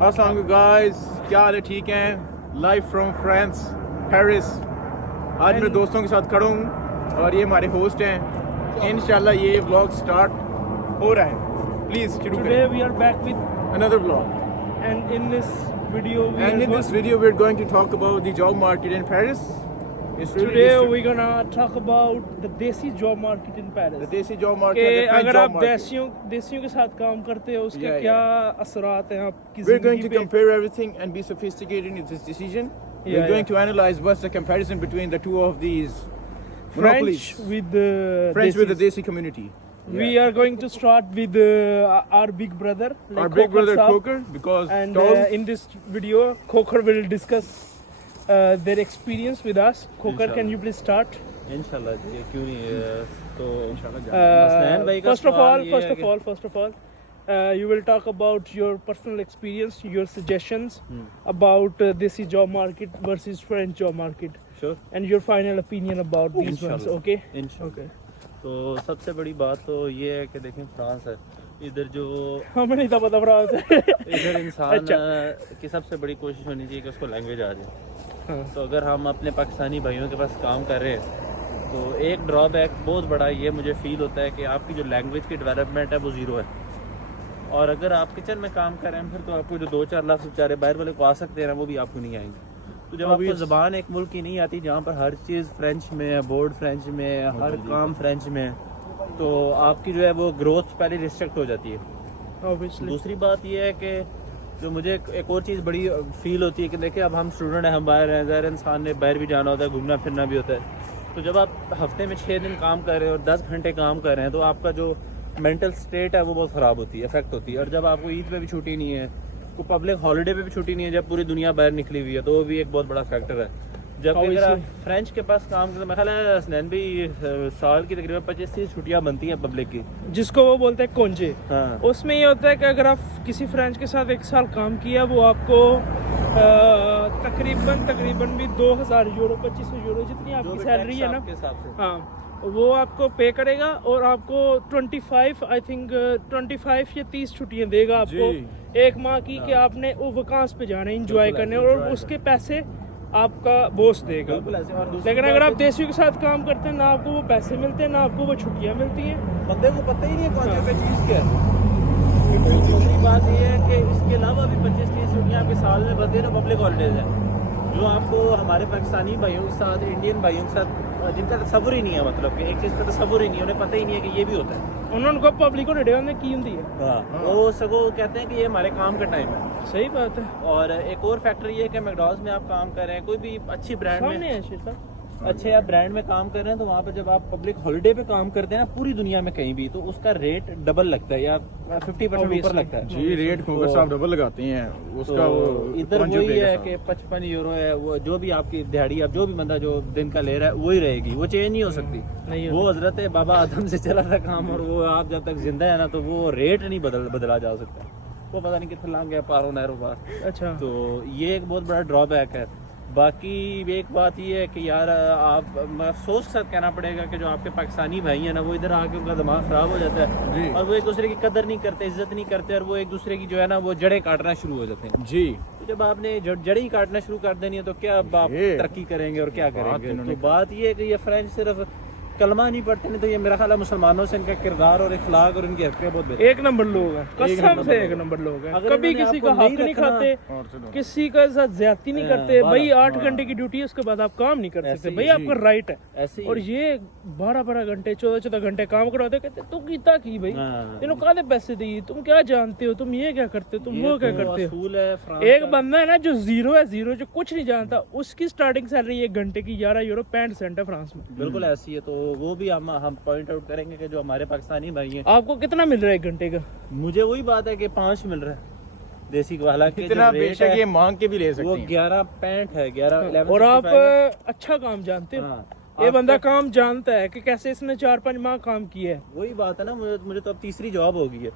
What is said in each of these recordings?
السلام علیکم گائز، کیا حال ہے؟ ٹھیک ہیں؟ Live from France, Paris. آج میں دوستوں کے ساتھ کھڑا ہوں اور یہ ہمارے ہوسٹ ہیں. انشاءاللہ یہ vlog سٹارٹ ہو رہا ہے. پلیز شروع کریں. Today we are back with another vlog. and in this video we're going to talk about the job market in Paris. It's really today disturbing. we're gonna talk about the desi job market in Paris. The desi job market, کہ the French اگر job آپ market. دیسیوں کے ساتھ کام کرتے ہو اس کے Yeah, کیا اثرات ہیں آپ کی We're going زندگی to پہ. compare everything and be sophisticated in this decision. We're going to analyze what's the comparison between the two of these monopolies. French with the French with the desis. desi community. We are going to start with our big brother, like Our big brother Saab. Coker, because And tall. in this video, Coker will discuss their experience with us. Coker, can you please start? انشاءاللہ جی، کیوں نہیں. تو First of all, you will talk about your personal experience, your suggestions about desi job market versus French job market, شور and your final opinion about these ones. Inshallah. Okay. انشاءاللہ. تو سب سے بڑی بات تو یہ ہے کہ دیکھیں فرانس ہے ادھر، جو ہمیں نہیں تھا پتا فرانس ہے. ادھر انسان کی سب سے بڑی کوشش ہونی چاہیے کہ اس کو لینگویج آ جائے. تو اگر ہم اپنے پاکستانی بھائیوں کے پاس کام کر رہے ہیں تو ایک ڈرا بیک بہت بڑا یہ مجھے فیل ہوتا ہے کہ آپ کی جو لینگویج کی ڈیولپمنٹ ہے وہ زیرو ہے. اور اگر آپ کچن میں کام کر رہے ہیں پھر تو آپ کو جو 2-4 لفظ بیچارے باہر والے کو آ سکتے ہیں وہ بھی آپ کو نہیں آئیں گے. تو جب آپ کو زبان ایک ملک کی نہیں آتی جہاں پر ہر چیز فرینچ میں ہے، بورڈ فرینچ میں ہے، ہر کام فرینچ میں ہے، تو آپ کی جو ہے وہ گروتھ پہلے ریسٹرکٹ ہو جاتی ہے. Obviously. دوسری بات یہ ہے کہ جو مجھے ایک اور چیز بڑی فیل ہوتی ہے کہ دیکھیں اب ہم اسٹوڈنٹ ہیں، ہم باہر ہیں، ظاہر انسان نے باہر بھی جانا ہوتا ہے، گھومنا پھرنا بھی ہوتا ہے. تو جب آپ ہفتے میں 6 دن کام کر رہے ہیں اور 10 گھنٹے کام کر رہے ہیں تو آپ کا جو مینٹل سٹیٹ ہے وہ بہت خراب ہوتی ہے، افیکٹ ہوتی ہے. اور جب آپ کو عید پہ بھی چھٹی نہیں ہے، کوئی پبلک ہالیڈے پہ بھی چھٹی نہیں ہے، جب پوری دنیا باہر نکلی ہوئی ہے تو وہ بھی ایک بہت بڑا فیکٹر ہے. جب اگر آپ فرینچ کے پاس کام کرتے ہیں، میرا خیال ہے حسنین بھی سال کی تقریباً 25-30 چھٹیاں بنتی ہیں پبلک کی، جس کو وہ بولتے ہیں کونجے. ہاں. اس میں یہ ہوتا ہے کہ اگر آپ کسی فرینچ کے ساتھ 1 سال کام کیا وہ آپ کو تقریباً بھی 2,000 یورو 2,500 یورو جتنی آپ کی سیلری ہے نا، ہاں وہ آپ کو پے کرے گا اور آپ کو 25 یا 30 چھٹیاں دے گا آپ کو 1 ماہ کی، کہ آپ نے وہ وکانس پہ جانا ہے انجوائے کرنے، اور اس کے پیسے آپ کا بوس دے گا. لیکن اگر آپ دیسیوں کے ساتھ کام کرتے ہیں نہ آپ کو وہ پیسے ملتے ہیں نہ آپ کو وہ چھٹیاں ملتی ہیں. بندے کو پتہ ہی نہیں ہے کون سی چیز کیا ہے. دوسری بات یہ ہے کہ اس کے علاوہ بھی 25-30 چھٹیاں آپ کے سال میں بنتی ہیں نا، پبلک ہالیڈیز ہیں جو آپ کو ہمارے پاکستانی بھائیوں کے ساتھ، انڈین بھائیوں کے ساتھ جن کا تصور ہی نہیں ہے، مطلب کہ ایک چیز کا تصور ہی نہیں ہے، انہیں پتہ ہی نہیں ہے کہ یہ بھی ہوتا ہے. انہوں کو پبلک ہالیڈے انہیں کی ہوتی ہے. ہاں وہ سگو کہتے ہیں کہ یہ ہمارے کام کا ٹائم ہے. صحیح بات ہے. اور ایک اور فیکٹر یہ ہے کہ میکڈونلڈس میں آپ کام کر رہے ہیں، کوئی بھی اچھی برانڈ میں سامنے ہے شیر صاحب، اچھے آپ برانڈ میں کام کر رہے ہیں تو وہاں پہ جب آپ پبلک ہالیڈے پہ کام کرتے ہیں نا پوری دنیا میں کہیں بھی، تو اس کا ریٹ ڈبل لگتا ہے یا 50% اوپر لگتا ہے. جی ریٹ کوکر صاحب ڈبل لگاتے ہیں اس کا. وہ ادھر وہی ہے کہ 55 یورو ہے، وہ جو بھی آپ کی دیہڑی، اب جو بھی بندہ جو دن کا لے رہا ہے وہی رہے گی، وہ چینج نہیں ہو سکتی. وہ حضرت بابا آدم سے چلا تھا کام، اور وہ آپ جب تک زندہ ہے نا تو وہ ریٹ نہیں بدلا جا سکتا. وہ پتہ نہیں کتنے لانگ گیا پارو نہرو بار. اچھا تو یہ ایک بہت بڑا ڈرا بیک ہے. باقی ایک بات یہ ہے کہ یار آپ افسوس کے ساتھ کہنا پڑے گا کہ جو آپ کے پاکستانی بھائی ہیں نا وہ ادھر آ کے ان کا دماغ خراب ہو جاتا ہے اور وہ ایک دوسرے کی قدر نہیں کرتے، عزت نہیں کرتے، اور وہ ایک دوسرے کی جو ہے نا وہ جڑیں کاٹنا شروع ہو جاتے ہیں. جی جب آپ نے جڑیں کاٹنا شروع کر دینی ہے تو کیا اب آپ ترقی کریں گے اور کیا کریں گے. تو بات یہ ہے کہ یہ فرینچ صرف کلمہ نہیں پڑھتے، نہیں تو یہ میرا خیال ہے مسلمانوں سے ان کا کردار اور اخلاق اور ان کی حرکتیں بہت بہتر. 1 نمبر لوگ ہیں، قسم سے 1 نمبر لوگ ہیں. کبھی کسی کا حق نہیں کھاتے، کسی کا ساتھ زیادتی نہیں کرتے. بھائی 8 گھنٹے کی ڈیوٹی ہے، اس کے بعد آپ کام نہیں کر سکتے، بھائی آپ کا رائٹ ہے. اور یہ 12 گھنٹے 14 گھنٹے کام کرواتے، کہتے تو کیتا کی بھائی انہوں کہتے پیسے دیے، تم کیا جانتے ہو، تم یہ کیا کرتے ہو، تم وہ کیا کرتے ہو. ایک بندہ ہے نا جو زیرو ہے، زیرو جو کچھ نہیں جانتا، اس کی سٹارٹنگ سیلری 1 گھنٹے کی 11 یورو 65 سینٹ ہے فرانس میں. بالکل ایسی ہے. تو وہ بھی ہم پوائنٹ آؤٹ کریں گے کہ جو ہمارے پاکستانی بھائی ہیں. آپ کو کتنا مل رہا ہے 1 گھنٹے کا؟ مجھے وہی بات ہے کہ 5 مل رہا ہے دیسی کو، حالانکہ اتنا بے شک یہ مانگ کے بھی لے سکتے ہیں، وہ 11.65 ہے، 11. اور آپ اچھا کام جانتے ہو، یہ بندہ کام جانتا ہے کہ کیسے اس نے 4-5 ماہ کام کیا ہے. وہی بات ہے نا، مجھے تو اب تیسری جاب ہو گئی ہے،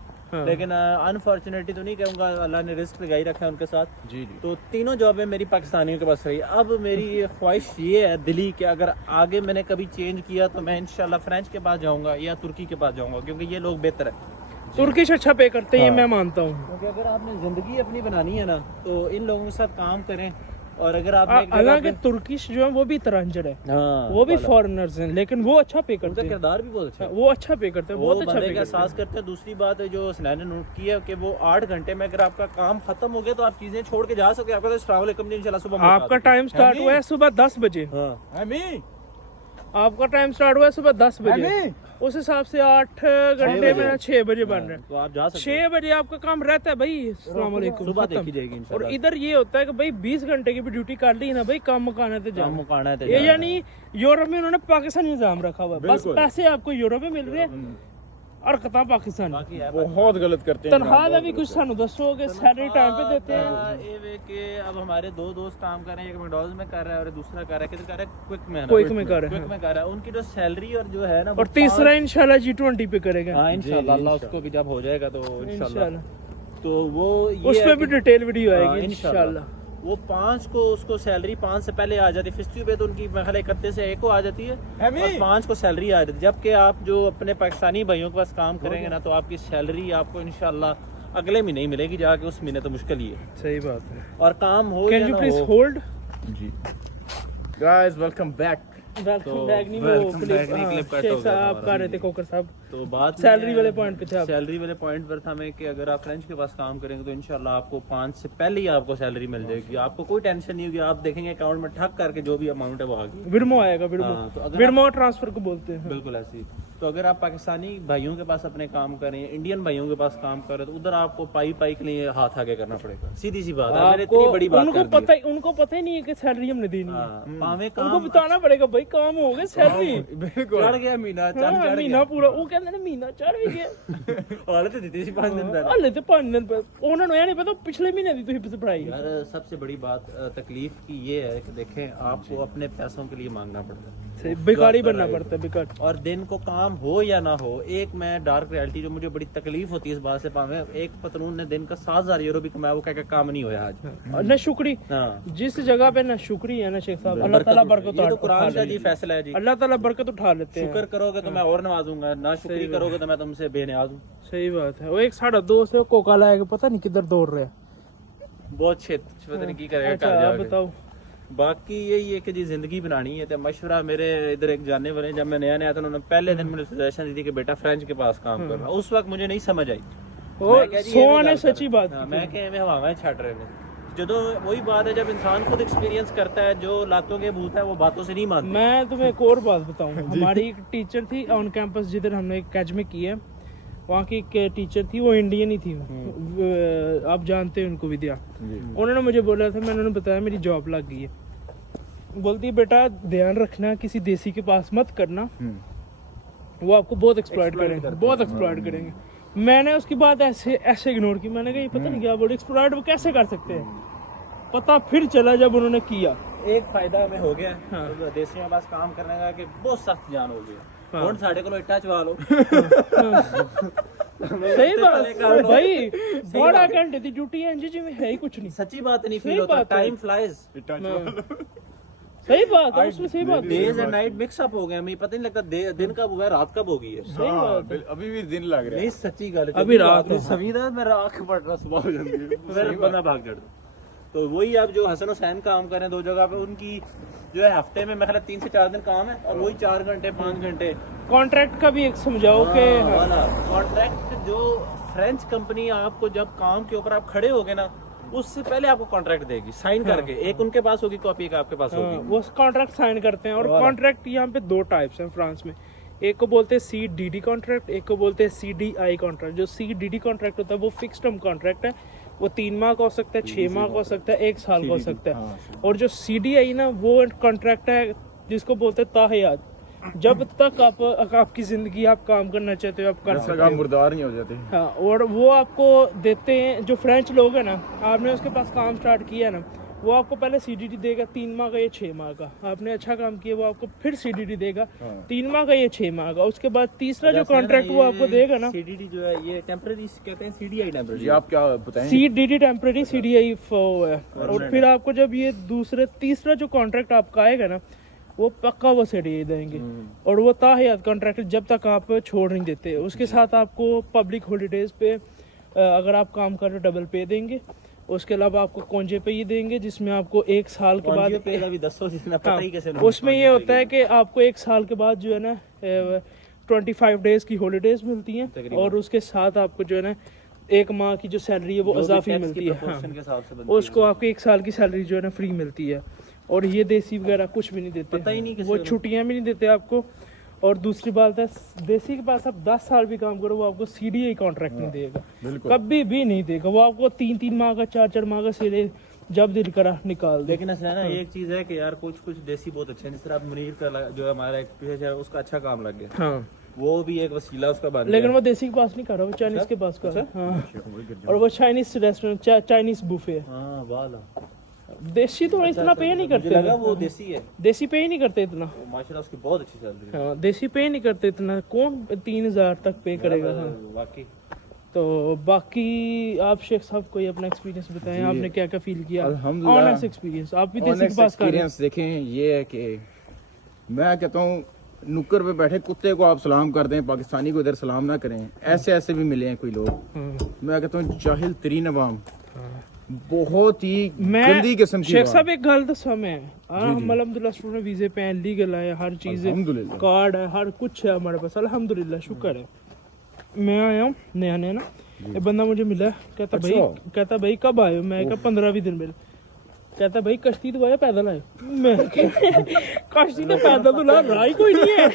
لیکن انفارچونیٹلی تو نہیں کہوں گا، اللہ نے رزق لگائی رکھا ہے ان کے ساتھ. جی تو تینوں جابیں میری پاکستانیوں کے پاس رہی. اب میری خواہش یہ ہے دلی کہ اگر آگے میں نے کبھی چینج کیا تو میں انشاءاللہ فرینچ کے پاس جاؤں گا یا ترکی کے پاس جاؤں گا، کیونکہ یہ لوگ بہتر ہیں. तुर्किश अच्छा पे करते हैं ये मैं मानता हूँ। क्योंकि अगर आपने जिंदगी अपनी बनानी है ना तो इन लोगों के साथ काम करें। और अगर आप हालांकि तुर्किश जो है वो भी तरंजर है, वो भी फॉरेनर्स हैं, लेकिन वो अच्छा पे करते हैं, किरदार भी बहुत अच्छा है, वो अच्छा पे करते हैं, बहुत अच्छा पे एहसास करते हैं। दूसरी बात है जो हसनैन ने नोट की है कि वो 8 घंटे में अगर आपका काम खत्म हो गया तो आप चीजें छोड़ के जा सकते हैं। आपका तो ट्रैवल कंपनी इंशाल्लाह सुबह आपका टाइम स्टार्ट हुआ है सुबह 10 बजे, आपका टाइम स्टार्ट हुआ है सुबह 10 बजे, उस हिसाब से 8 घंटे में 6 बजे बन रहे हैं, तो आप जा सकते 6 बजे आपका काम रहता है भाई। अस्सलाम वालेकुम, सुबह देखी जाएगी और इंशाल्लाह। इधर ये होता है कि भाई 20 घंटे की भी ड्यूटी कर ली ना भाई, काम मुकाना है काम मुकाना है तो ये यानी यूरोप में उन्होंने पाकिस्तानी निजाम रखा हुआ है, बस पैसे आपको यूरोप में मिल रहे हैं और कता पाकिस्तान बहुत गलत करते हैं। तनख्वाह का भी कुछ सानू दसो कि सैलरी टाइम पे देते हैं। ये वे कि अब हमारे 2 दोस्त काम कर रहे हैं, एक मैकडॉनल्ड्स में कर रहा है और दूसरा कर रहा है किधर कर रहा है, क्विक में क्विक में कर रहा है, क्विक में कर रहा है। उनकी जो सैलरी और जो है ना, और तीसरा इंशाल्लाह G20 पे करेगा। हाँ इंशाल्लाह, अल्लाह उसको भी जब हो जाएगा तो इंशाल्लाह, तो वो उस पे भी डिटेल वीडियो आएगी इंशाल्लाह। वो 5 को उसको सैलरी 5 से पहले आ जाती है, फिस्टी पे तो उनकी मैं ख्याल 31 से 1 को आ जाती है और 5 को सैलरी आ जाती है। जबकि आप जो अपने पाकिस्तानी भाइयों के पास काम करेंगे ना तो आपकी सैलरी आपको इंशाल्लाह अगले महीने ही मिलेगी, जाके उस महीने तो मुश्किल ही है। सही बात है। और काम हो कैन यू प्लीज होल्ड जी guys, welcome back. Welcome back नहीं, वो क्लिप कट हो गया आप कर रहे थे कोकर साहब, तो बात सैलरी वाले पॉइंट पे थे आप। सैलरी वाले पॉइंट पर था मैं कि अगर आप फ्रेंच के पास काम करेंगे तो इंशाल्लाह आपको 5 से पहले ही आपको सैलरी मिल जाएगी, आपको कोई टेंशन नहीं होगी। आप देखेंगे अकाउंट में ठक करके जो भी अमाउंट है वो आ गई, विरमो आएगा, तो अगर विरमो ट्रांसफर को बोलते हैं। बिल्कुल ऐसी। तो अगर आप पाकिस्तानी भाइयों के पास अपने काम करें, इंडियन भाइयों के पास काम करें, तो उधर आपको पाई के लिए हाथ आगे करना पड़ेगा, सीधी सी बात है। मैंने इतनी बड़ी बात उनको पता ही नहीं है कि सैलरी हमने देनी है, उनको उनको बताना पड़ेगा भाई काम हो गया, सैलरी चढ़ गया महीना, महीना पूरा वो कहते हैं महीना चढ़ भी गया हाले तो देती 5 दिन पहले, हाले तो 5 दिन पहले उन्होंने ये नहीं पता पिछले महीने दी तुझे पढ़ाई। यार सबसे बड़ी बात तकलीफ की ये है कि देखें आपको अपने पैसों के लिए मांगना पड़ता है, बेकारी बनना पड़ता है, बेकार। और दिन को काम हो या ना हो, एक मैं डार्क रियलिटी जो मुझे बड़ी तकलीफ होती है इस बात से, पावे एक पतलून ने दिन का 7,000 यूरो भी कमाया, वो क्या काम नहीं होया आज। ना शुक्री, जिस जगह पे ना शुक्री है ना शेख साहब, अल्लाह ताला बरकत, ये तो कुरान का जी फैसला है जी, अल्लाह ताला बरकत उठा लेते हैं। शुक्र करोगे तो मैं और नवाजूंगा, ना शुक्री करोगे तो मैं तुमसे बेनियाज हूँ। सही बात है। वो एक साड़ा दोस्त है कोका लाया, पता नहीं किधर दौड़ रहा है, बहुत क्षेत्र की करेगा। बताओ बाकी यही है कि जी जिंदगी बनानी है तो मशवरा मेरे इधर एक जानने वाले, जब मैं नया था उन्होंने पहले दिन मुझे सजेशन दी थी कि बेटा फ्रेंच के पास काम कर रहा। उस वक्त मुझे नहीं समझ आई, सच्ची बात, मैं क्या हवाएं छट रहे हैं। जो वही बात है जब इंसान खुद एक्सपीरियंस करता है, जो लातों के भूत है वो बातों से नहीं मानता। मैं तुम्हें एक और बात बताऊं, हमारी एक टीचर थी ऑन कैंपस जिधर हमने अकेडमी की है, वहाँ की एक टीचर थी, वो इंडियन ही थी, आप जानते हैं उनको, विद्या। उन्होंने मुझे बोला था, मैंने उन्हें बताया मेरी जॉब लग गई है, बोलती है बेटा ध्यान रखना किसी देसी के पास मत करना, वो आपको बहुत एक्सप्लॉइट करेंगे, बहुत एक्सप्लॉइट करेंगे। मैंने उसकी बात ऐसे इग्नोर की, मैंने कहा ये पता नहीं क्या बोल, एक्सप्लॉइट वो कैसे कर सकते हैं, पता फिर चला जब उन्होंने किया। एक फायदा हमें हो गया तो देसियों के पास काम करने का कि बहुत सख्त जान हो गया, ਹੁਣ ਸਾਡੇ ਕੋਲੋਂ ਇੱਟਾਂ ਚਵਾ ਲਓ। सही बात भाई, 12 घंटे की ड्यूटी है जी में है ही कुछ नहीं, सच्ची बात नहीं फील होता, टाइम फ्लाइज। सही बात है, उसमें सही बात, days and night mix up हो गए, हमें पता नहीं लगता दिन कब हुआ है रात कब हो गई है। सही बात है, अभी भी दिन लग रहा है। नहीं सच्ची गल, अभी रात है, समीदा मेरा आंख पड़ रहा, सुबह हो जाती है, फिर बंदा भाग जाता। तो वही अब जो हसन हुसैन काम कर रहे हैं 2 जगह पे, उनकी जो है हफ्ते में मेरा 3 से 4 दिन काम है और वही 4 घंटे 5 घंटे। कॉन्ट्रैक्ट का भी एक समझाओ कि कॉन्ट्रैक्ट जो फ्रेंच कंपनी आपको जब काम के ऊपर आप खड़े होगे ना, उससे पहले आपको कॉन्ट्रैक्ट देगी साइन करके, एक उनके पास होगी कॉपी, एक आपके पास होगी, वो कॉन्ट्रैक्ट साइन करते हैं। और कॉन्ट्रैक्ट यहाँ पे 2 टाइप्स हैं फ्रांस में, एक को बोलते हैं CDD कॉन्ट्रैक्ट, एक को बोलते हैं CDI कॉन्ट्रैक्ट। जो CDD कॉन्ट्रैक्ट होता है वो फिक्स टर्म कॉन्ट्रैक्ट है, वो 3 माह का हो सकता है, 6 माह का हो सकता है, 1 साल का हो सकता है। और जो CDI ना वो कॉन्ट्रैक्ट है जिसको बोलते हैं ताहयात, जब तक आपकी जिंदगी आप काम करना चाहते हो आप कर सकते हो, मुर्दार नहीं हो जाते। हाँ, और वो आपको देते हैं जो फ्रेंच लोग हैं ना, आपने उसके पास काम स्टार्ट किया ना, वो आपको पहले CDD देगा 3 माह का या 6 माह का, आपने अच्छा काम किया वो आपको फिर CDD देगा 3 माह का या 6 माह का। उसके बाद तीसरा जो कॉन्ट्रैक्ट वो आपको देगा ना, CDD जो है ये टेम्परेरी कहते हैं, CDI टेम्परेरी। आप क्या बताएं? CDD टेम्परेरी, CDI है। और फिर आपको जब ये तीसरा जो कॉन्ट्रैक्ट आपका आएगा ना, वो पक्का वो सेट ये देंगे, और वो ताहयात कॉन्ट्रैक्ट जब तक आप छोड़ नहीं देते। उसके साथ आपको पब्लिक हॉलीडेज पे अगर आप काम कर रहे हो डबल पे देंगे। उसके अलावा आपको कोंजे पे ये देंगे, जिसमें आपको 1 साल के बाद उसमें ये होता है कि आपको 1 साल के बाद जो है ना 25 डेज की हॉलीडेज मिलती हैं, और उसके साथ आपको जो है ना 1 माह की जो सैलरी है वो इजाफी मिलती है। हाँ, उसको आपको 1 साल की सैलरी जो है ना फ्री मिलती है। और ये देसी वगैरह कुछ भी नहीं देते, पता ही नहीं वो छुट्टियां भी नहीं देते आपको। और दूसरी बात है, देसी के पास आप 10 साल भी काम करो वो आपको CDI कॉन्ट्रैक्ट नहीं देगा, कभी भी नहीं देगा। वो आपको 3-3 माह का 4-4 माह का सीधे जब दिल करा निकाल दे। लेकिन ऐसा है ना, एक चीज है कि यार कुछ देसी बहुत अच्छे हैं। जिस तरह मुनीर का जो हमारा एक पेज है उसका अच्छा काम लग गया, हाँ, वो भी एक वसीला उसका बन लेकिन गया। वो देसी के पास नहीं कर रहा, वो चाइनीज के पास कर रहा है। हाँ, और वो चाइनीज रेस्टोरेंट, चाइनीज बुफे है। हाँ वाला देसी तो इतना पे नहीं करते, लगा वो देसी है, देसी पे ही नहीं करते इतना। माशाल्लाह उसकी बहुत अच्छी सैलरी है। हाँ, देसी पे ही नहीं करते इतना, कौन 3000 तक पे करेगा। हाँ, वाकई। तो बाकी आप शेख साहब कोई अपना एक्सपीरियंस बताएं, आपने क्या क्या फील किया? अल्हम्दुलिल्लाह, ऑनेस्ट एक्सपीरियंस, आप भी देसी के पास कर रहे हैं। एक्सपीरियंस देखें, ये है कि मैं कहता हूँ नुक्कर पे बैठे कुत्ते को आप सलाम कर दें, पाकिस्तानी को इधर सलाम ना करें। ऐसे भी मिले हैं कोई लोग, मैं कहता हूँ जाहिल तरीन अवाम, बहुत ही गंदी किस्म की। शेख साहब एक गल दसा मैं, हम अल्हम्दुलिल्लाह स्टूडेंट वीजे पे हैं, लीगल है, हर चीज है, कार्ड है, हर कुछ है हमारे पास, अल्हम्दुलिल्लाह शुक्र है। मैं आया हूँ नया नया ना, ये बंदा मुझे मिला, कहता भाई कब आए हो? मैं कहा 15-20 दिन पहले। कहता भाई कश्ती तो आया पैदल आए? मैं कश्ती तो पैदल तो ला रहा ही कोई नहीं है।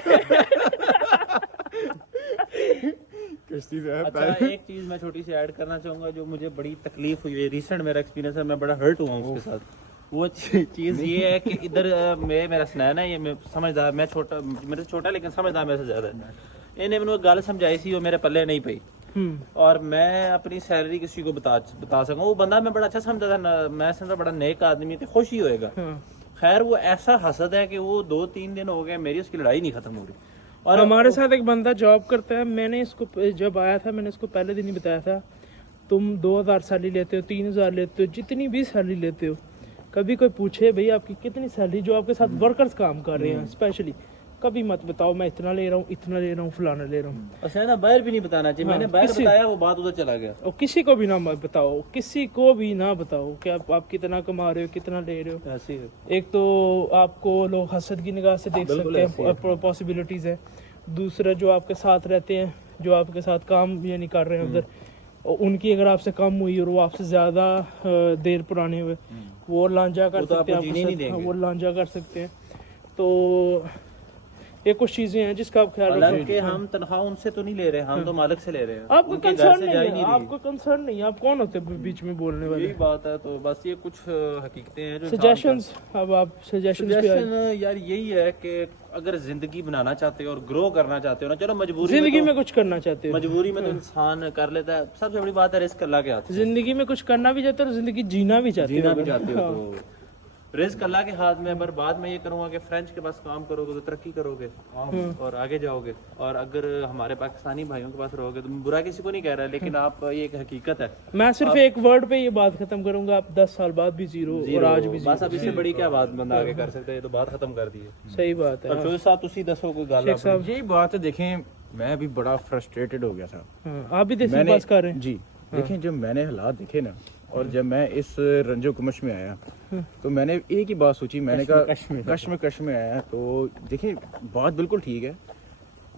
अच्छा, एक चीज मैं छोटी सी ऐड करना चाहूंगा जो मुझे बड़ी तकलीफ हुई है, रिसेंट मेरा एक्सपीरियंस है, मैं बड़ा हर्ट हुआ हूँ उसके साथ। वो चीज ये है कि इधर मेरा स्नैन है, ये मैं समझदार, मैं छोटा, मेरे से छोटा लेकिन समझदार मेरे से ज्यादा है। इन्हें मैंने गल समझाई सी, वो मेरे पल्ले नहीं पई, और मैं अपनी सैलरी किसी को बता सकूं। वो बंदा मैं बड़ा अच्छा समझा था, मैं समझा बड़ा नेक आदमी थे, खुश ही होएगा। खैर वो ऐसा हसद है कि वो 2-3 दिन हो गए मेरी उसकी लड़ाई नहीं खत्म हो रही। और हमारे साथ एक बंदा जॉब करता है, मैंने इसको जब आया था मैंने इसको पहले दिन ही बताया था, तुम 2000 सैलरी लेते हो, 3000 लेते हो, जितनी भी सैलरी लेते हो, कभी कोई पूछे भाई आपकी कितनी सैलरी, जो आपके साथ वर्कर्स काम कर रहे हैं स्पेशली, कभी मत बताओ मैं इतना ले रहा हूँ, इतना ले रहा हूँ, फलाना ले रहा हूँ। अच्छा ना, बाहर भी नहीं बताना चाहिए। मैंने बाहर बताया, वो बात उधर चला गया। और किसी को भी ना बताओ, किसी को भी ना बताओ कि आप कितना कमा रहे हो, कितना ले रहे हो। ऐसे ही एक तो आपको लोग हसद की निगाह से देख सकते हैं, पॉसिबिलिटीज है। दूसरा जो आपके साथ रहते हैं, जो आपके साथ काम यानी कर रहे हैं उधर, उनकी अगर आपसे कम हुई और वो आपसे ज्यादा देर पुराने हुए, वो लांझा कर सकते हैं, वो लांझा कर सकते हैं। तो ये कुछ चीजें हैं जिसका आप ख्याल रखें। हम तनख्वाह उनसे तो नहीं ले रहे, हम तो मालिक से ले रहे हैं। आपको कंसर्न नहीं है, आपको कंसर्न नहीं है, आप कौन होते हैं बीच में बोलने वाले? यही बात है। तो बस ये कुछ हकीकतें हैं जो सजेशंस, अब आप सजेशन यार यही है कि अगर जिंदगी बनाना चाहते हो और ग्रो करना चाहते हो ना, चलो मजबूरी जिंदगी में कुछ करना चाहते हो, मजबूरी में तो इंसान कर लेता है। सबसे बड़ी बात है रिस्क अल्लाह के हाथ। जिंदगी में कुछ करना भी चाहते हो, जिंदगी जीना भी चाहते हो, तो रिस्क अल्लाह के हाथ में। पर बाद में ये करूंगा कि फ्रेंच के पास काम करोगे तो तरक्की करोगे और आगे जाओगे, और अगर हमारे पाकिस्तानी भाइयों के पास रहोगे तो बुरा किसी को नहीं कह रहा, लेकिन आप ये एक हकीकत है। मैं सिर्फ एक वर्ड पे ये बात खत्म करूंगा, आप 10 साल बाद भी जीरो और आज भी जीरो। बस अब इससे बड़ी क्या बात बंदा आगे कर सकता है, ये तो बात खत्म कर दी है। सही बात है। और साथ उसी दसों को गाला यही बात है। देखें, मैं भी बड़ा फ्रस्ट्रेटेड हो गया था। आप भी देसी पास कर रहे हैं जी। देखें, जब मैंने हालात देखे ना, और जब मैं इस रंजो कमश में आया, तो मैंने एक ही बात सोची, मैंने कहा कश में आया। तो देखिए, बात बिल्कुल ठीक है।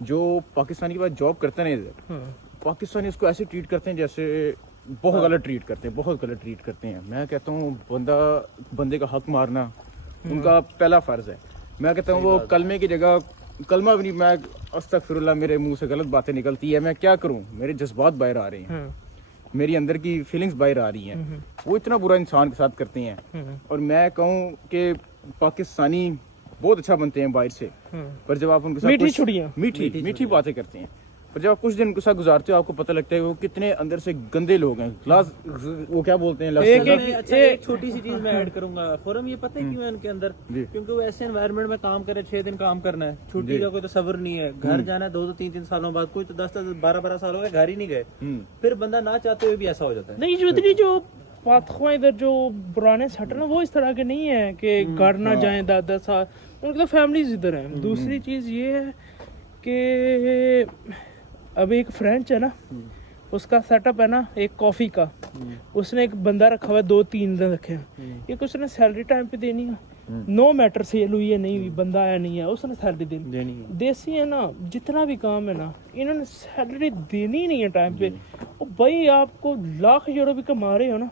जो पाकिस्तानी के बाद जॉब करते हैं इधर, पाकिस्तानी इसको ऐसे ट्रीट करते हैं जैसे बहुत गलत ट्रीट करते हैं, बहुत गलत ट्रीट करते हैं। मैं कहता हूँ बंदे का हक मारना उनका पहला फर्ज है। मैं कहता हूँ वो कलमे की जगह कलमा भी नहीं, मैं अस्तगफिरुल्लाह, मेरे मुंह से गलत बातें निकलती है, मैं क्या करूँ, मेरे जज्बात बाहर आ रहे हैं, मेरी अंदर की फीलिंग्स बाहर आ रही हैं। वो इतना बुरा इंसान के साथ करते हैं। और मैं कहूँ कि पाकिस्तानी बहुत अच्छा बनते हैं बाहर से, पर जब आप उनके साथ मीठी बातें करते हैं, पर जब आप कुछ दिन उनके साथ गुजारते हो, आपको पता लगता है वो कितने अंदर से गंदे लोग हैं। वो क्या बोलते हैं, एक छोटी सी चीज मैं ऐड करूंगा खुरम, ये पता है क्यों है इनके अंदर? क्योंकि वो ऐसे एनवायरनमेंट में काम करे, 6 दिन काम करना है, छुट्टी का कोई तसव्वुर नहीं है, घर जाना है 2-3 सालों बाद, कोई तो 10-12 साल हो गए घर ही नहीं गए, फिर बंदा ना चाहते हुए भी ऐसा हो जाता है। नहीं, जो पातखों इधर जो पुराने सेटल हैं वो इस तरह के नहीं है कि घर ना जाएं 10-10 साल, उनकी तो फैमिलीज इधर हैं। दूसरी चीज़ ये है कि अब एक फ्रेंच है ना, उसका सेटअप है ना एक कॉफ़ी का, उसने एक बंदा रखा हुआ है, 2-3 दिन रखे हैं, एक उसने सैलरी टाइम पे देनी है, नो मैटर सेल हुई है नहीं हुई, बंदा आया नहीं है, उसने सैलरी देनी है। देसी है ना, जितना भी काम है ना, इन्होंने सैलरी देनी ही नहीं है टाइम पे। और भाई आपको लाख यूरो भी कमा रहे हो ना,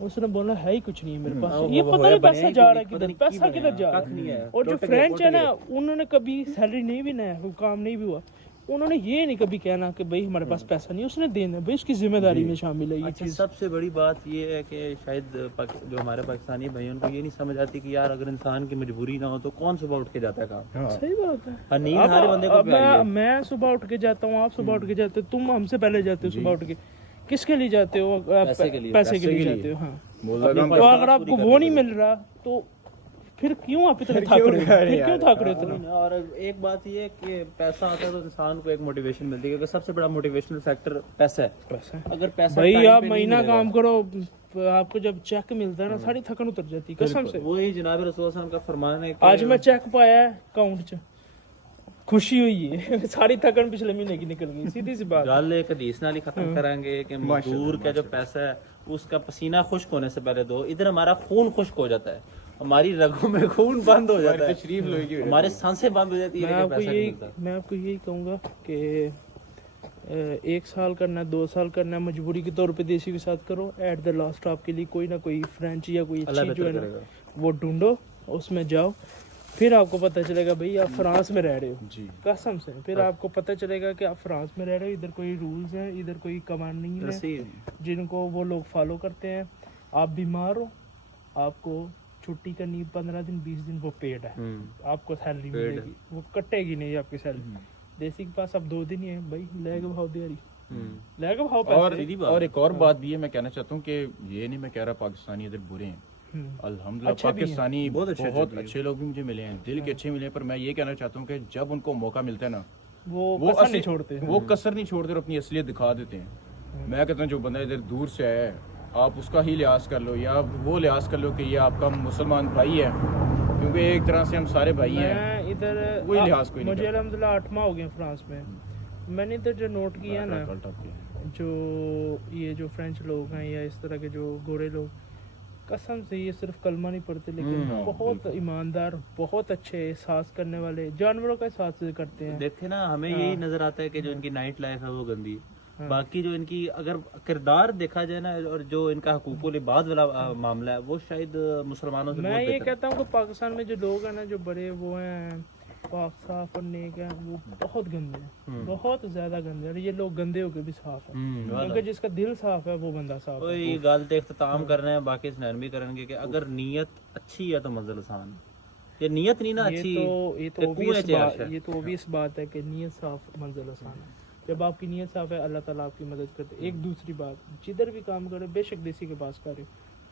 उसने बोला है ही कुछ नहीं है मेरे पास, ये पता नहीं पैसा जा रहा है किधर, पैसा किधर जा रहा है। और जो फ्रेंच है ना, उन्होंने कभी सैलरी नहीं भी ना, काम नहीं भी हुआ, उन्होंने ये नहीं कभी कहना कि भाई हमारे पास पैसा नहीं, उसने देना भाई, उसकी जिम्मेदारी में शामिल है ये चीज़। सबसे बड़ी बात ये है कि शायद जो हमारे पाकिस्तानी भाई उनको ये नहीं समझ आती कि यार अगर इंसान की मजबूरी ना हो तो कौन सुबह उठ के जाता है काम। सही बात है। नींद हर बंदे को मैं सुबह उठ के जाता हूँ, आप सुबह उठ के जाते हो, तुम हमसे पहले जाते हो सुबह उठ के, किसके लिए जाते हो? पैसे के लिए जाते हो। हाँ, तो अगर आपको वो नहीं मिल रहा तो फिर क्यों आप इतने थक रहे हो, फिर क्यों थक रहे हो इतना? और एक बात ये है कि पैसा आता है तो इंसान को एक मोटिवेशन मिलती है, क्योंकि सबसे बड़ा मोटिवेशनल फैक्टर पैसा है। पैसा अगर पैसा भाई आप महीना काम करो, आपको जब चेक मिलता है ना, सारी थकन उतर जाती है कसम से। वही जनाब रसूल सल्लल्लाहु अलैहि वसल्लम का फरमान है। आज मैं चेक पाया है अकाउंट च, खुशी हुई है सारी थकन पिछले महीने की निकल गई, सीधी सी बात। गल एक हदीस नाल ही खत्म करांगे कि मजदूर का जो पैसा है उसका पसीना खुश्क होने से पहले दो। इधर हमारा खून खुश्क हो जाता है, हमारी रगों में खून बंद हो जाता है, हमारे सांसें बंद हो जाती है। मैं आपको यही कहूँगा कि 1 साल करना है, 2 साल करना है, मजबूरी के तौर पे देसी के साथ करो। एट द लास्ट आपके लिए कोई ना कोई फ्रेंच या कोई अच्छी जो है ना वो ढूंढो, उसमें जाओ, फिर आपको पता चलेगा भाई आप फ्रांस में रह रहे हो जी, कसम से। फिर आपको पता चलेगा कि आप फ्रांस में रह रहे हो, इधर कोई रूल्स हैं, इधर कोई कवानीन है जिनको वो लोग फॉलो करते हैं। आप बीमार हो, आपको छुट्टी करनी 15 दिन 20 दिन, वो पेड है, आपको सैलरी मिलेगी, वो कटेगी नहीं आपकी सैलरी। देसी के पास अब 2 दिन ही है भाई, लेके भाव दिहाड़ी, लेके भाव पैसे। और एक और बात भी है, मैं कहना चाहता हूँ कि ये नहीं मैं कह रहा पाकिस्तानी इधर बुरे हैं, अल्हम्दुलिल्लाह पाकिस्तानी बहुत अच्छे लोग भी मुझे मिले हैं, दिल के अच्छे मिले हैं। पर मैं ये कहना चाहता हूँ कि जब उनको मौका मिलता है ना, वो कसर नहीं छोड़ते, वो कसर नहीं छोड़ते और अपनी असलियत दिखा देते हैं। मैं कहता हूँ जो बंदा इधर दूर से आया है, आप उसका ही लिहाज कर लो या वो लिहाज कर लो कि ये आपका मुसलमान भाई है, क्योंकि एक तरह से हम सारे भाई हैं। इधर वही लिहाज कोई नहीं, मुझे अल्हम्दुलिल्लाह 8 माह हो गए फ्रांस में। मैंने इधर जो नोट किया ना, जो ये जो फ्रेंच लोग हैं या इस तरह के जो गोरे लोग, कसम से ये सिर्फ कलमा नहीं पढ़ते, लेकिन बहुत ईमानदार, बहुत अच्छे, एहसास करने वाले, जानवरों का एहसास करते हैं। देखे ना, हमें यही नजर आता है कि जो इनकी नाइट लाइफ है वो गंदी, बाकी जो इनकी अगर किरदार देखा जाए ना, और जो इनका हुकूकुल इबाद वाला मामला है, वो शायद मुसलमानों से मैं ये कहता हूँ कि पाकिस्तान में जो लोग हैं ना, जो बड़े वो हैं पाक साफ और नेक हैं, वो बहुत गंदे हैं, बहुत ज्यादा गंदे हैं। और ये लोग गंदे होकर भी साफ हैं, क्योंकि जिसका दिल साफ है वो बंदा साफ है। ये गल ते इख्तिताम करना है, बाकी स्नैन भी करेंगे कि अगर नीयत अच्छी है तो मंजिल आसान है। ये नीयत नहीं ना अच्छी, ये तो ओबियस बात है कि नीयत साफ मंजिल आसान है। जब आपकी नीयत साफ है, अल्लाह ताला आपकी मदद करते है। एक दूसरी बात, जिधर भी काम करो, बेशक देसी के पास करो,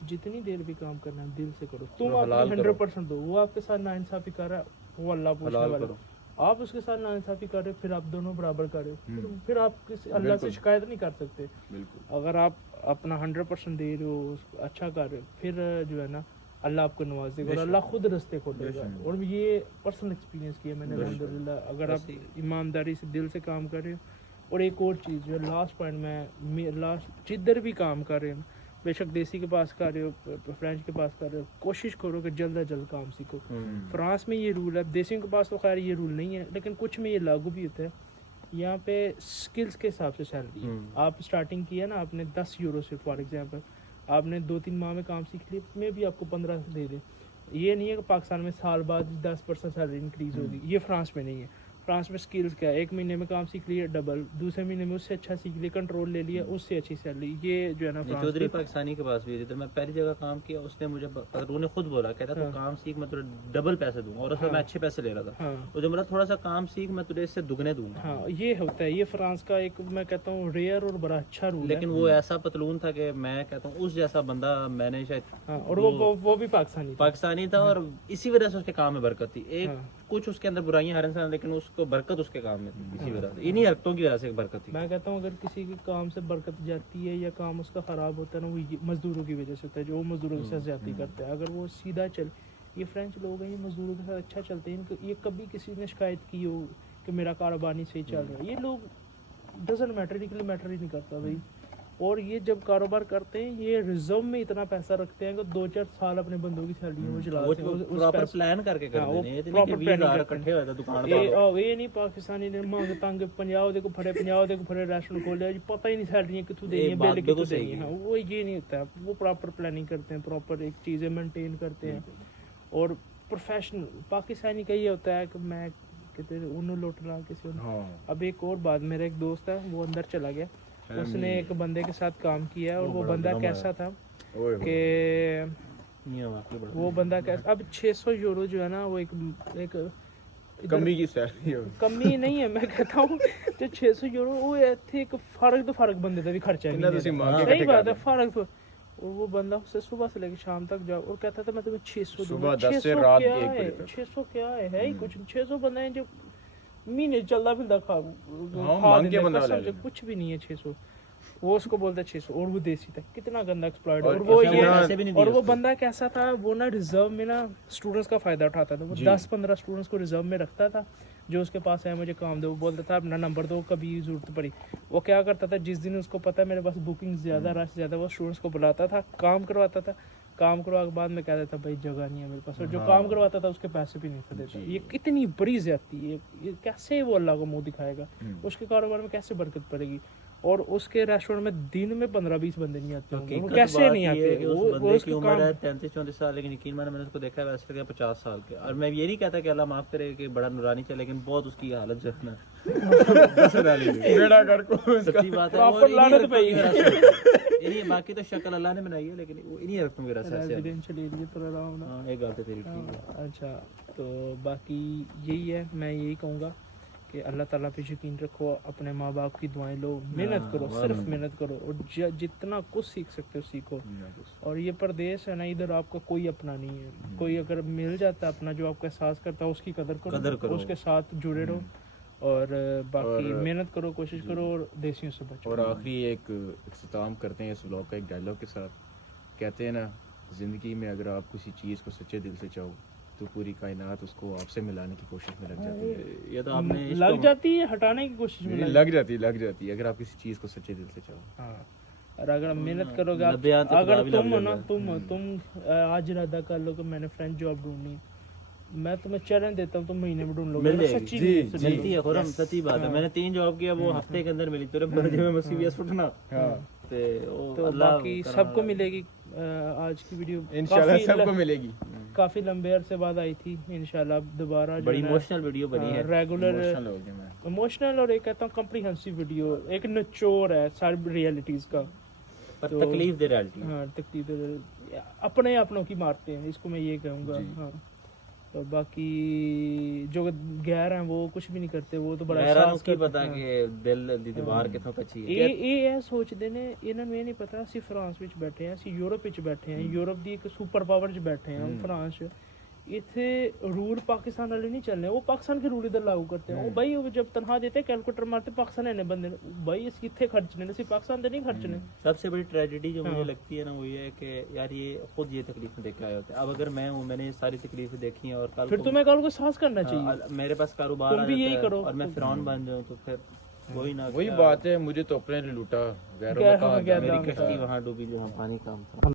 जितनी देर भी काम करना है दिल से करो। तुम अपनी 100% दो, वो आपके साथ नाइंसाफी कर रहा है, वो अल्लाह पूछने वाला, आप उसके साथ नाइंसाफी कर रहे हो, फिर आप दोनों बराबर कर रहे हो, फिर आप अल्लाह से शिकायत नहीं कर सकते। अगर आप अपना 100% दे रहे हो, अच्छा कर रहे हो, फिर जो है ना अल्लाह आपको नवाजेगा और अल्लाह खुद रास्ते खोलेगा। और ये पर्सनल एक्सपीरियंस किया मैंने अल्हम्दुलिल्लाह। अगर आप ईमानदारी से दिल से काम कर रहे हो, और एक और चीज़ जो लास्ट पॉइंट में, लास्ट जिधर भी काम कर रहे हो, बेशक देसी के पास कर रहे हो, फ्रेंच के पास कर रहे हो, कोशिश करो कि जल्द अज जल्द काम सीखो। फ्रांस में ये रूल है, देसियों के पास तो खैर ये रूल नहीं है, लेकिन कुछ में ये लागू भी होता है। यहाँ पे स्किल्स के हिसाब से सैलरी है। आप स्टार्टिंग किया ना आपने 10 यूरो से, फॉर एग्जांपल आपने 2-3 माह में काम सीख लिया, में भी आपको 15 दे दे। ये नहीं है कि पाकिस्तान में साल बाद 10% सैलरी इंक्रीज होगी, ये फ्रांस में नहीं है। फ्रांस में स्किल्स क्या है, 1 महीने में काम सीख लिया डबल, दूसरे महीने में उससे अच्छा सीख लिया, कंट्रोल ले लिया, उससे अच्छी सैलरी। ये जो है ना चौधरी पाकिस्तानी के पास भी जिधर मैं पहली जगह काम किया, उसने मुझे उन्होंने खुद बोला, कहता तू काम सीख, मैं तुझे डबल पैसे दूंगा, और उसमें मैं अच्छे पैसे ले रहा था। वो जो बोला थोड़ा सा काम सीख, मैं तुझे इससे दुगने दूंगा। हाँ, ये होता है, ये फ्रांस का एक मैं कहता हूँ रेयर और बड़ा अच्छा रूल है। लेकिन वो ऐसा पतलून था कि मैं कहता हूँ उस जैसा बंदा मैंने शायद, और वो भी पाकिस्तानी था, और इसी वजह से उसके काम में बरकत थी। एक कुछ उसके अंदर बुराइयां हर इंसान, लेकिन उसको बरकत उसके काम में थी किसी वजह से, इन्हीं हरकतों की वजह से बरकत थी। मैं कहता हूँ अगर किसी के काम से बरकत जाती है या काम उसका ख़राब होता है ना, वो मज़दूरों की वजह से होता है, जो मज़दूरों के साथ ज़्यादती करते हैं। अगर वो सीधा चल, ये फ्रेंच लोग हैं, ये मज़दूरों के साथ अच्छा चलते हैं, इनको ये कभी किसी ने शिकायत की हो कि मेरा कारोबार नहीं सही चल रहा है, ये लोग डजेंट मैटर, इनके लिए मैटर ही नहीं करता भाई। और ये जब कारोबार करते हैं, ये रिजर्व में इतना पैसा रखते हैं कि 2-4 साल अपने बंदों की सैलरी वो चलाते हैं, प्रॉपर प्लान करके कर देने हैं, प्रॉपर प्लानिंग इकट्ठे होए थे दुकान ये नहीं पाकिस्तानी ने मांग तंग 50 दे को फड़े 50 दे को फड़े रेस्टोरेंट खोले, जी पता ही नहीं सैलरी कितों देनी है, बिल कितों देनी है। वो ये नहीं होता है, वो प्रॉपर प्लानिंग करते हैं, प्रॉपर एक चीज़ें मेंटेन करते हैं और प्रोफेशनल। पाकिस्तानी का ये होता है कि मैं कहते उन्होंने लौटना किसी ने। अब एक और बात, मेरा एक दोस्त है वो अंदर चला गया, उसने एक बंदे के साथ काम किया और वो बंदा कैसा था कि वो बंदा कैसा, अब 600 यूरो जो है ना, वो एक कमी की सैलरी कमी नहीं है, मैं कहता हूँ जो 600 यूरो वो थे एक फर्क बंदे का भी खर्चा है, सही बात है, फर्क। और वो बंदा उससे सुबह से लेकर शाम तक जाओ और कहता था मैं तुम्हें 600 दूंगा। 600 क्या है ही कुछ, 600 बंदे हैं जो महीने चलता फिरता कुछ भी नहीं है 600, वो उसको बोलता है 600, और वो देसी था, कितना गंदा एक्सप्लॉइट। और वो ये और वो बंदा कैसा था, वो ना रिजर्व में ना स्टूडेंट्स का फायदा उठाता था, वो 10-15 स्टूडेंट्स को रिजर्व में रखता था, जो उसके पास है मुझे काम दो, वो बोलता था अपना नंबर दो, कभी जरूरत पड़ी। वो क्या करता था, जिस दिन उसको पता है मेरे पास बुकिंग ज्यादा, रश ज्यादा, वो स्टूडेंट्स को बुलाता था, काम करवाता था, काम करवा के बाद में कहता था भाई जगह नहीं है मेरे पास, और जो काम करवाता था उसके पैसे भी नहीं था देता। ये कितनी बड़ी ज्यादती है, ये कैसे वो अल्लाह को मुंह दिखाएगा, उसके कारोबार में कैसे बरकत पड़ेगी। और उसके रेस्टोरेंट में दिन में 15-20 बंदे नहीं आते होंगे, वो कैसे नहीं आते, वो उसकी उम्र है 33-34 साल, लेकिन यकीन माने मैंने उसको देखा है वैसे लगा 50 साल के। और मैं ये नहीं कहता कि अल्लाह माफ करे कि बड़ा नूरानी चले, लेकिन बहुत उसकी हालत जो है ना सच्ची बात है, प्रॉपर लानत पे इन्हीं, बाकी तो शक्ल अल्लाह ने बनाई है, लेकिन वो इन्हीं हरकतों की वजह से हां एक बात है तेरी ठीक है। अच्छा, तो बाकी यही है, मैं यही कहूँगा कि अल्लाह ताला पे यकीन रखो, अपने माँ बाप की दुआएं लो, मेहनत करो, सिर्फ मेहनत करो, और जितना कुछ सीख सकते हो सीखो। और ये परदेश है ना, इधर आपका कोई अपना नहीं है, कोई अगर मिल जाता है अपना जो आपका एहसास करता है, उसकी कदर करो, उसके साथ जुड़े रहो, और बाकी मेहनत करो, कोशिश करो, और देसियों से बचो। और आखिरी एक इख्तिताम करते हैं इस व्लॉग का एक डायलॉग के साथ। कहते हैं ना, ज़िंदगी में अगर आप किसी चीज़ को सच्चे दिल से चाहो तो पूरी कायनात उसको आपसे मिलाने की कोशिश में लग जाती है। ये तो आपने लग जाती है, हटाने की कोशिश में लग जाती है अगर आप किसी चीज़ को सच्चे दिल से चाहो। हाँ, और अगर मेहनत करोगे, अगर तुम हो ना, तुम आज इरादा कर लो कि मैंने फ्रेंच जॉब ढूंढनी, मैं तुम्हें चैलेंज देता हूँ, तुम महीने में ढूंढ लोगे, सच्ची मिलती है खुरम, सच्ची बात है। मैंने 3 जॉब किया, वो हफ्ते के अंदर मिली, तेरे बर्जे में मुसीबत उठना। तो बाकी सबको मिलेगी। आज की वीडियो इंशाल्लाह सबको मिलेगी, काफी लंबे अरसे बाद आई थी, इंशाल्लाह दोबारा बड़ी इमोशनल वीडियो बनी है, रेगुलर इमोशनल, और एक कहता हूँ कम्प्रीहेंसिव वीडियो, एक निचोड़ है सारी रियलिटीज का, पर तकलीफ दे रियलिटी। हाँ, तकलीफ दे, अपनों की मारते हैं, इसको मैं ये कहूँगा। हाँ, तो बाकी जो गैर हैं वो कुछ भी नहीं करते, वो तो बड़ा एहसास की पता कि दिल दी दीवार किथों कच्ची है। ਇਹ ਸੋਚਦੇ ਨੇ, ਇਹਨਾਂ ਨੂੰ ਇਹ ਨਹੀਂ ਪਤਾ ਅਸੀਂ ਫਰਾਂਸ ਵਿੱਚ ਬੈਠੇ ਹਾਂ, ਅਸੀਂ ਯੂਰਪ ਵਿੱਚ ਬੈਠੇ ਹਾਂ, ਯੂਰਪ ਦੀ ਇੱਕ ਸੁਪਰ ਪਾਵਰ 'ਚ ਬੈਠੇ ਹਾਂ, ਫਰਾਂਸ 'ਚ। ਇੱਥੇ रूल पाकिस्तान वाले नहीं चलने, वो पाकिस्तान के रूल इधर लागू करते हैं। वो भाई जब तनख्वाह देते हैं कैलकुलेटर मारते पाकिस्तान ने बंदे, भाई इसकी इतने खर्चने सिर्फ पाकिस्तान से नहीं खर्चने। सबसे बड़ी ट्रेजेडी जो मुझे लगती है ना, वो ये है कि यार ये खुद ये तकलीफ देख के आए होते हैं। अब अगर मैं हूँ, मैंने सारी तकलीफें देखी हैं, और फिर तुम्हें कल को साहस करना चाहिए, मेरे पास कारोबार तुम भी यही करो, और मैं फिरौन बन जाऊँ, तो फिर वही बात है, मुझे तो अपने लूटा, गैरों में मेरी कश्ती वहाँ डूबी जहाँ पानी कम था।